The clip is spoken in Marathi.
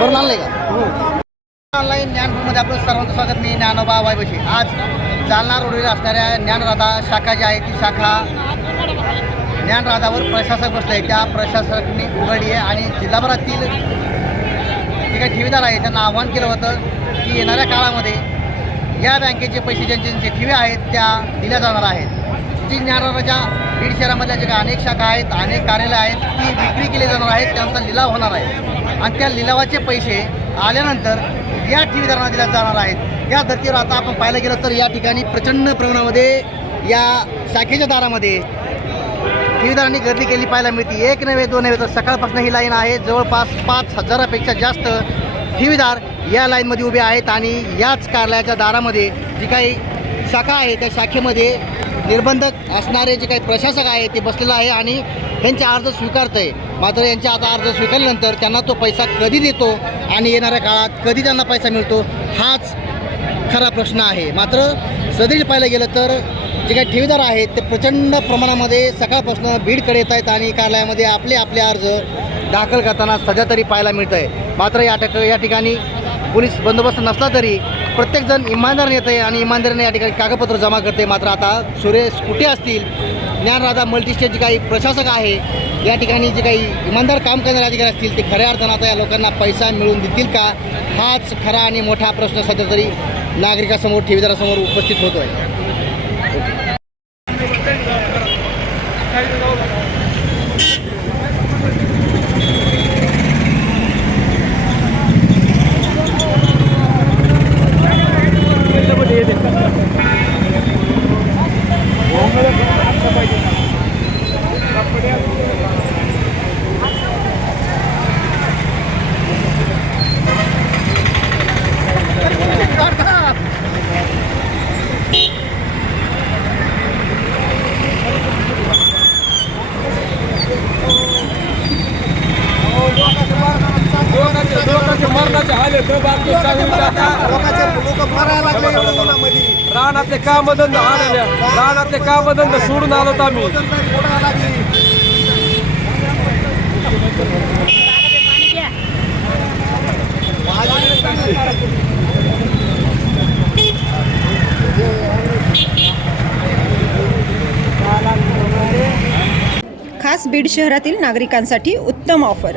ಬರ್ನಲ್ಲೇಗ ऑनलाईन ज्ञानपूरमध्ये आपलं सर्वांचं स्वागत. मी ज्ञानोबा वायबशी. आज जालना रोडवर असणाऱ्या ज्ञानराधा शाखा जी आहे ती शाखा ज्ञानराधावर प्रशासक बसले. आहे त्या प्रशासकाने उघडली आहे आणि जिल्हाभरातील जे काही ठेवीदार आहे त्यांना आव्हान केलं होतं की येणाऱ्या काळामध्ये या बँकेचे पैसे ज्यांचे ज्यांचे ठेवे आहेत त्या दिल्या जाणार आहेत. जी ज्ञानराधाच्या बीड शहरामधल्या जे काही अनेक शाखा आहेत अनेक कार्यालय आहेत ती विक्री केली जाणार आहेत त्यांचा लिलाव होणार आहे. आणि त्या लिलावाचे पैसे आल्यानंतर या ठेवीदारांना दिल्या जाणार आहेत. या धर्तीवर आता आपण पाहायला गेलं तर या ठिकाणी प्रचंड प्रमाणामध्ये या शाखेच्या दारामध्ये ठेवीदारांनी गर्दी केली पाहायला मिळते. एक नव्हे दोन नव्हे तर सकाळपासून ही लाईन आहे. जवळपास पाच हजारापेक्षा जास्त ठेवीदार या लाईनमध्ये उभे आहेत आणि याच कार्यालयाच्या दारामध्ये जी काही शाखा आहे त्या शाखेमध्ये निर्बंधक असणारे जे काही प्रशासक आहे ते बसलेलं आहे आणि यांचे अर्ज स्वीकारत आहे मात्र यांच्या आता अर्ज स्वीकारल्यानंतर त्यांना तो पैसा कधी देतो आणि येणाऱ्या काळात कधी त्यांना पैसा मिळतो हाच खरा प्रश्न आहे. मात्र सदरील पाहायला गेलं तर जे काही ठेवीदार आहेत ते प्रचंड प्रमाणामध्ये सकाळपासून बीडकडे येत आहेत आणि कार्यालयामध्ये आपले आपले अर्ज दाखल करताना सध्या तरी पाहायला मिळत आहे मात्र या ठिक या ठिकाणी पोलीस बंदोबस्त नसला तरी प्रत्येकजण इमानदार येत आहे आणि इमानदारीने या ठिकाणी कागदपत्र जमा करते. मात्र आता सुरेश कुठे असतील? ज्ञानराधा मल्टीस्टेट जे काही प्रशासक आहे या ठिकाणी जे काही इमानदार काम करणारे अधिकारी असतील ते खऱ्या अर्थानं आता या लोकांना पैसा मिळवून देतील का? हाच खरा आणि मोठा प्रश्न सध्या तरी नागरिकासमोर ठेवीदारासमोर उपस्थित होतो आहे रानातले सोडून आलोत आम्ही? खास बीड शहरातील नागरिकांसाठी उत्तम ऑफर.